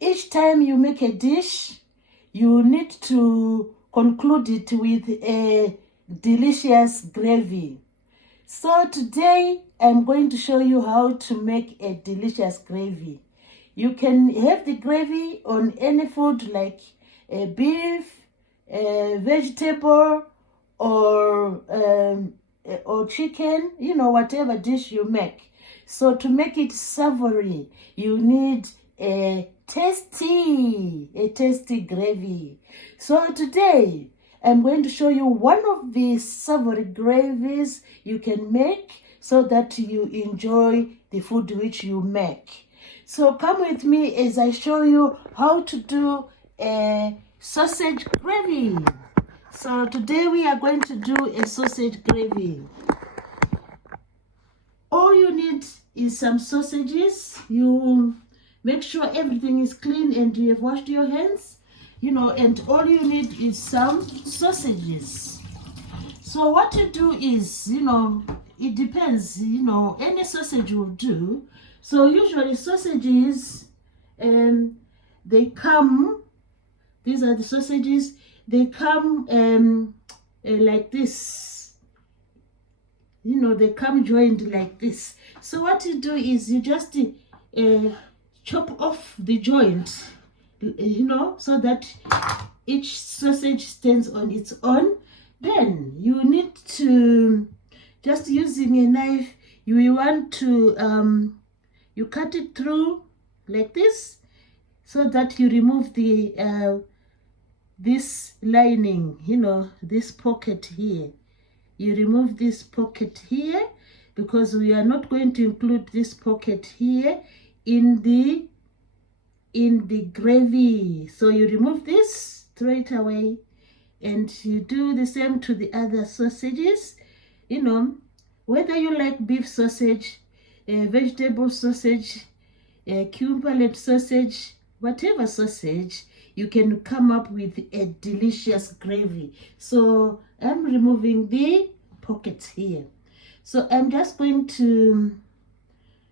Each time you make a dish, you need to conclude it with a delicious gravy. So today I'm going to show you how to make a delicious gravy. You can have the gravy on any food like beef, vegetable, or chicken, whatever dish you make. So to make it savory, you need a tasty gravy. So today I'm going to show you one of the savory gravies you can make so that you enjoy the food which you make. So come with me as I show you how to do a sausage gravy. So today we are going to do a sausage gravy. All you need is some sausages. You make sure everything is clean and you have washed your hands, and all you need is some sausages. So what you do is, it depends, any sausage will do. So usually sausages, they come, these are the sausages, they come like this, they come joined like this. So what you do is you just chop off the joint, so that each sausage stands on its own. Then you need to, just using a knife, you want to, you cut it through like this, so that you remove the, this lining, this pocket here. You remove this pocket here, because we are not going to include this pocket here in the gravy. So you remove this straight away, and you do the same to the other sausages. Whether you like beef sausage, vegetable sausage, cumberland sausage, whatever sausage, you can come up with a delicious gravy. So I'm removing the pockets here. So I'm just going to,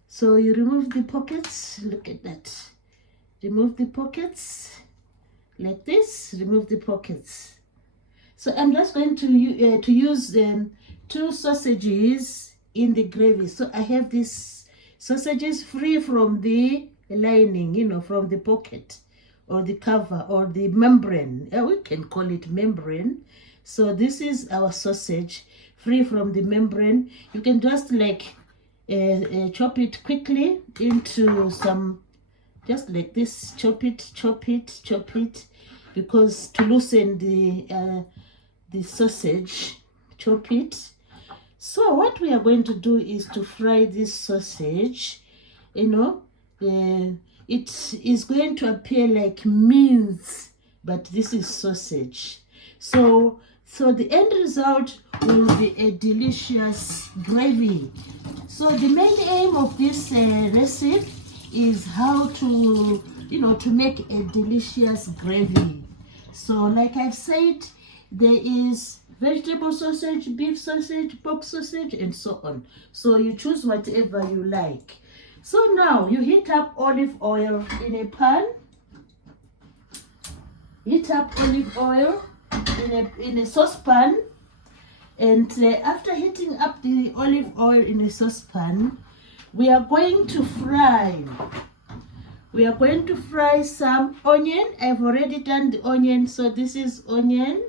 so you remove the pockets, look at that. Remove the pockets like this, remove the pockets. So I'm just going to use 2 sausages in the gravy. So I have these sausages free from the lining, from the pocket or the cover or the membrane. We can call it membrane. So this is our sausage free from the membrane. You can just like chop it quickly into some, just like this, chop it, because to loosen the sausage, chop it. So what we are going to do is to fry this sausage. It is going to appear like mince, but this is sausage. So the end result will be a delicious gravy. So the main aim of this recipe is how to, to make a delicious gravy. So like I've said, there is vegetable sausage, beef sausage, pork sausage, and so on. So you choose whatever you like. So now you heat up olive oil in a pan. Heat up olive oil in a saucepan. And after heating up the olive oil in a saucepan, we are going to fry. We are going to fry some onion. I've already done the onion, so this is onion.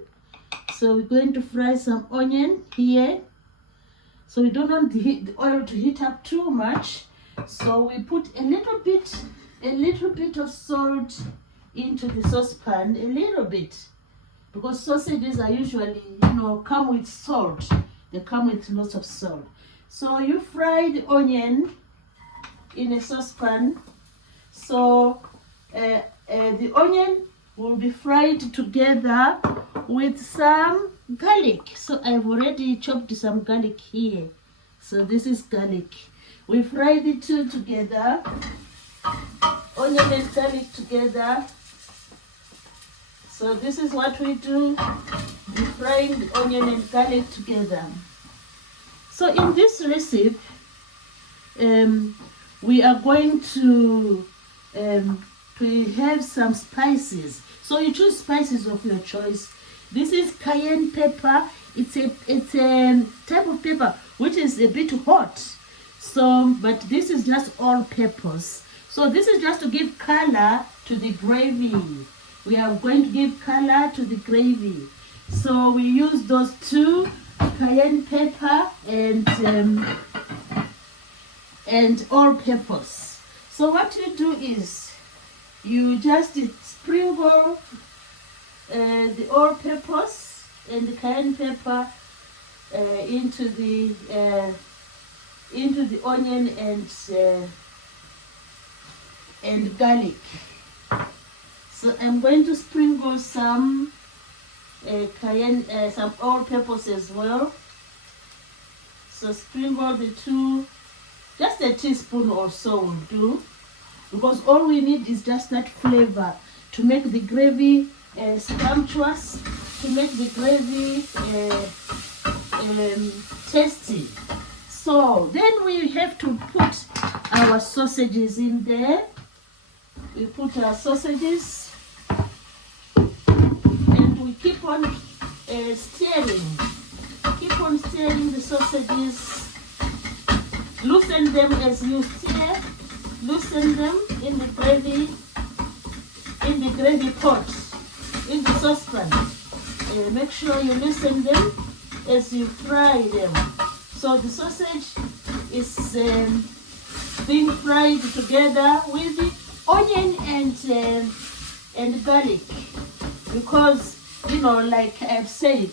So we're going to fry some onion here. So we don't want the oil to heat up too much. So we put a little bit of salt into the saucepan, a little bit, because sausages are usually, come with salt. They come with lots of salt. So you fry the onion in a saucepan. So the onion will be fried together with some garlic. So I've already chopped some garlic here. So this is garlic. We fry the two together, onion and garlic together. So this is what we do. We fry the onion and garlic together. So in this recipe, we are going to to have some spices. So you choose spices of your choice. This is cayenne pepper. It's a type of pepper which is a bit hot. So, but this is just all peppers. So this is just to give color to the gravy. We are going to give color to the gravy. So we use those two, cayenne pepper and all peppers. So what you do is you just sprinkle the all peppers and the cayenne pepper into the onion and garlic. So I'm going to sprinkle some cayenne, some all peppers as well. So sprinkle the two, just a teaspoon or so will do, because all we need is just that flavor to make the gravy scrumptious, to make the gravy tasty. So then we have to put our sausages in there. We put our sausages and we keep on stirring. Keep on stirring the sausages. Loosen them as you stir. Loosen them in the gravy pot, in the saucepan. Make sure you loosen them as you fry them. So the sausage is being fried together with the onion and garlic, because like I've said,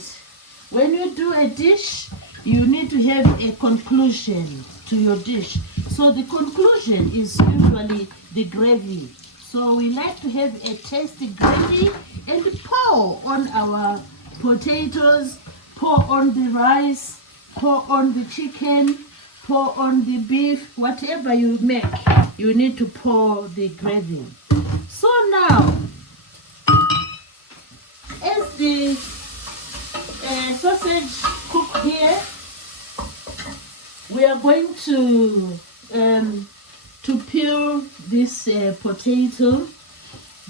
when you do a dish you need to have a conclusion to your dish. So the conclusion is usually the gravy. So we like to have a tasty gravy and pour on our potatoes, pour on the rice, pour on the chicken, pour on the beef, whatever you make, you need to pour the gravy. So now, as the sausage cook here, we are going to peel this potato.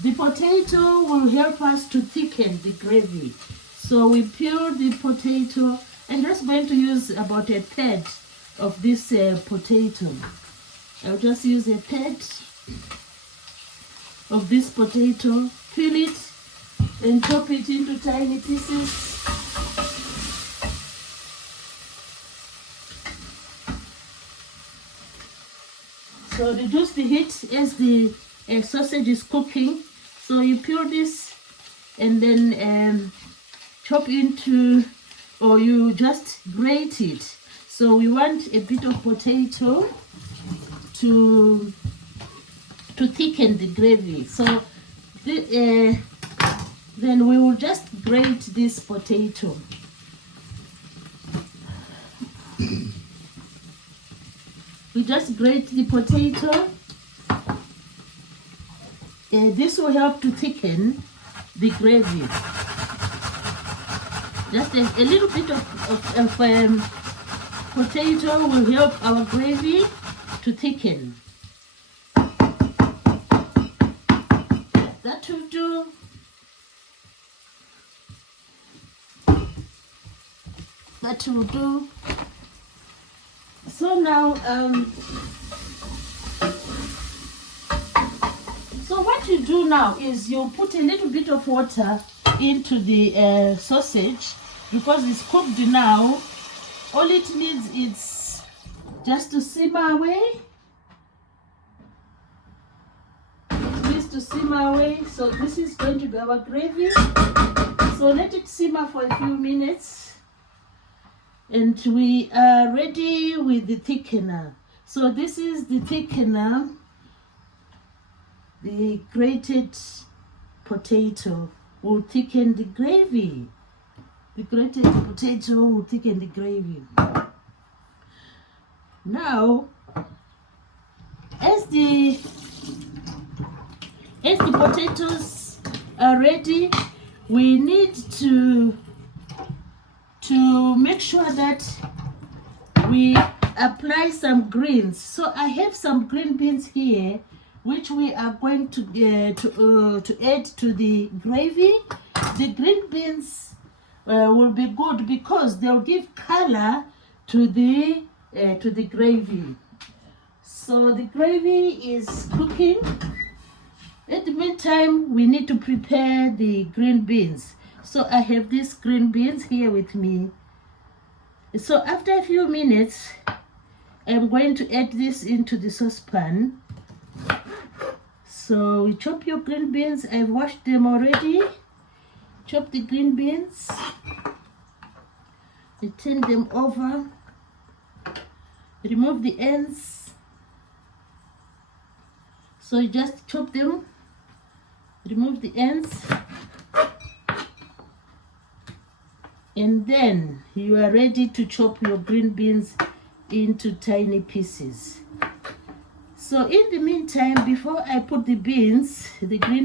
The potato will help us to thicken the gravy. So we peel the potato, and just going to use about a third of this potato. I'll just use a third of this potato, peel it and chop it into tiny pieces. So reduce the heat as the sausage is cooking. So you peel this and then chop into, or you just grate it. So we want a bit of potato to thicken the gravy. So then we will just grate this potato. We just grate the potato. This will help to thicken the gravy. Just a little bit of potato will help our gravy to thicken. That will do. That will do. So now, so what you do now is you put a little bit of water into the sausage, because it's cooked now. All it needs is just to simmer away. It needs to simmer away. So this is going to be our gravy. So let it simmer for a few minutes. And we are ready with the thickener. So this is the thickener, the grated potato will thicken the gravy. The grated potato will thicken the gravy. Now, as the potatoes are ready, we need to make sure that we apply some greens. So I have some green beans here which we are going to add to the gravy. The green beans will be good because they'll give color to the gravy. So the gravy is cooking. At the meantime, we need to prepare the green beans. So I have these green beans here with me. So after a few minutes, I'm going to add this into the saucepan. So you chop your green beans. I've washed them already. Chop the green beans. You turn them over. Remove the ends. So you just chop them. Remove the ends. And then you are ready to chop your green beans into tiny pieces. So in the meantime, before I put the green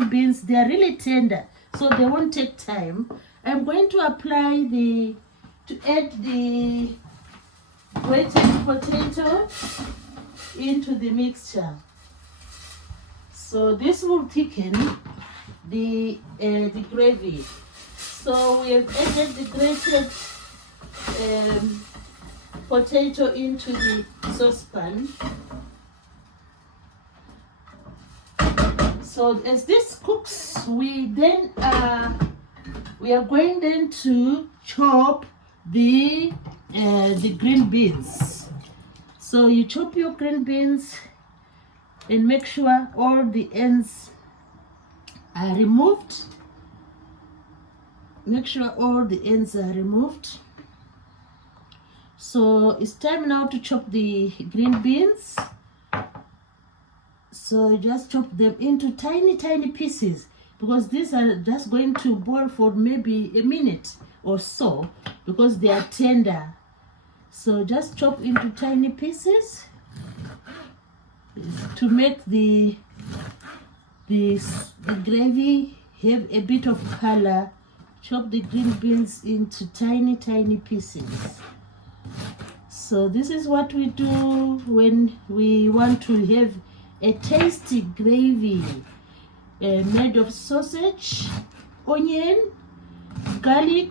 beans, they are really tender, so they won't take time. I'm going to add the grated potato into the mixture. So this will thicken the gravy. So we have added the grated potato into the saucepan. So as this cooks, we are going then to chop the green beans. So you chop your green beans and make sure all the ends are removed. Make sure all the ends are removed. So it's time now to chop the green beans. So just chop them into tiny pieces, because these are just going to boil for maybe a minute or so because they are tender. So just chop into tiny pieces to make the gravy have a bit of color. Chop the green beans into tiny pieces. So this is what we do when we want to have a tasty gravy made of sausage, onion, garlic,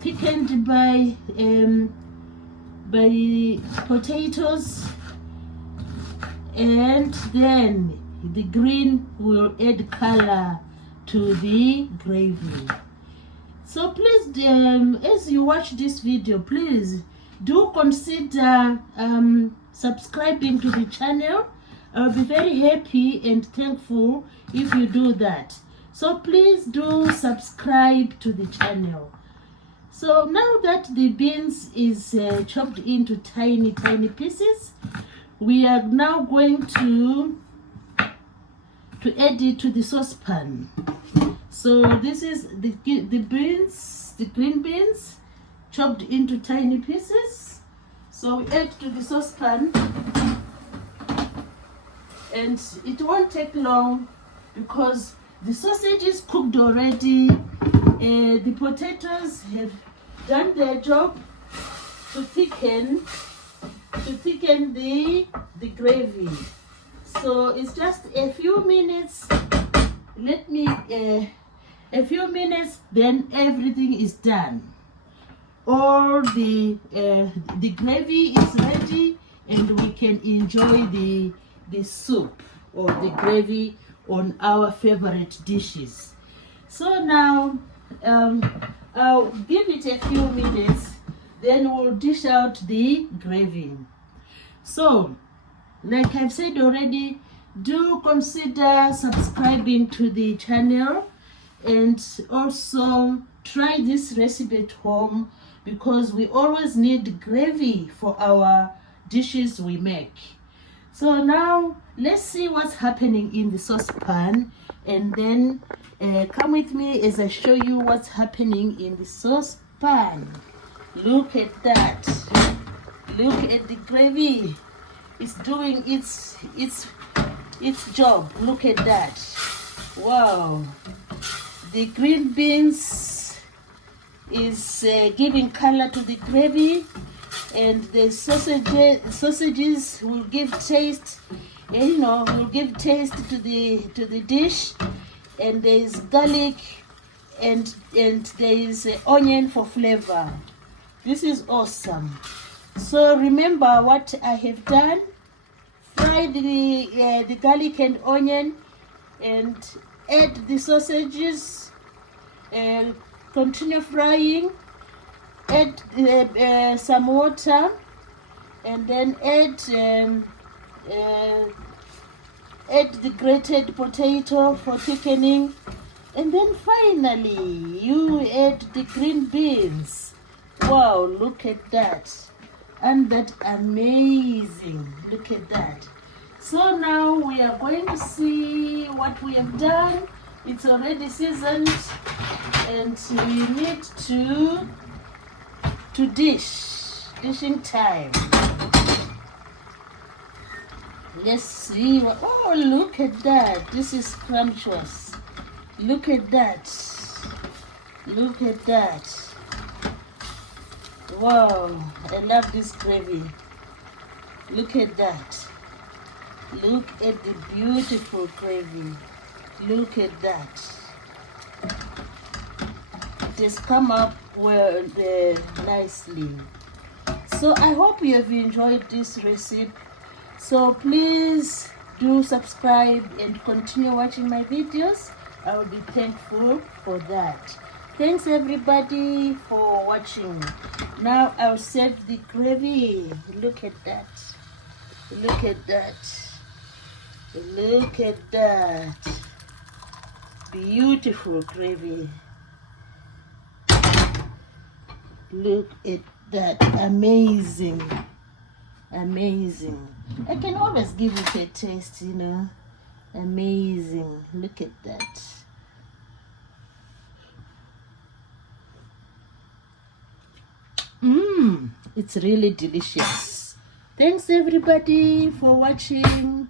thickened by potatoes, and then the green will add color to the gravy. So please, as you watch this video, please do consider subscribing to the channel. I'll be very happy and thankful if you do that. So please do subscribe to the channel. So now that the beans is chopped into tiny pieces, we are now going to add it to the saucepan. So this is the green beans chopped into tiny pieces. So we add to the saucepan, and it won't take long because the sausage is cooked already. The potatoes have done their job to thicken the gravy. So it's just a few minutes. A few minutes, then everything is done. All the gravy is ready, and we can enjoy the soup or the gravy on our favorite dishes. So now I'll give it a few minutes, then we'll dish out the gravy. So like I've said already, do consider subscribing to the channel, and also try this recipe at home, because we always need gravy for our dishes we make. So now let's see what's happening in the saucepan, and then come with me as I show you what's happening in the saucepan. Look at that. Look at the gravy. It's doing its job. Look at that. Wow. The green beans is giving color to the gravy, and the sausages will give taste you know, will give taste to the dish. And there is garlic, and there is onion for flavor. This is awesome. So remember what I have done. Fry the garlic and onion, and add the sausages. Continue frying. Add some water, and then add the grated potato for thickening, and then finally you add the green beans. Wow, look at that. And that amazing. Look at that. So now we are going to see what we have done. It's already seasoned, and we need to dishing time. Let's see. Oh, look at that. This is scrumptious. Look at that. Look at that. Wow, I love this gravy. Look at that. Look at the beautiful gravy. Look at that. It has come up well nicely. So I hope you have enjoyed this recipe. So please do subscribe and continue watching my videos. I will be thankful for that. Thanks everybody for watching. Now I'll serve the gravy. Look at that. Look at that. Look at that. Beautiful gravy. Look at that. Amazing. Amazing. I can always give it a taste, you know. Amazing. Look at that. It's really delicious. Thanks everybody for watching.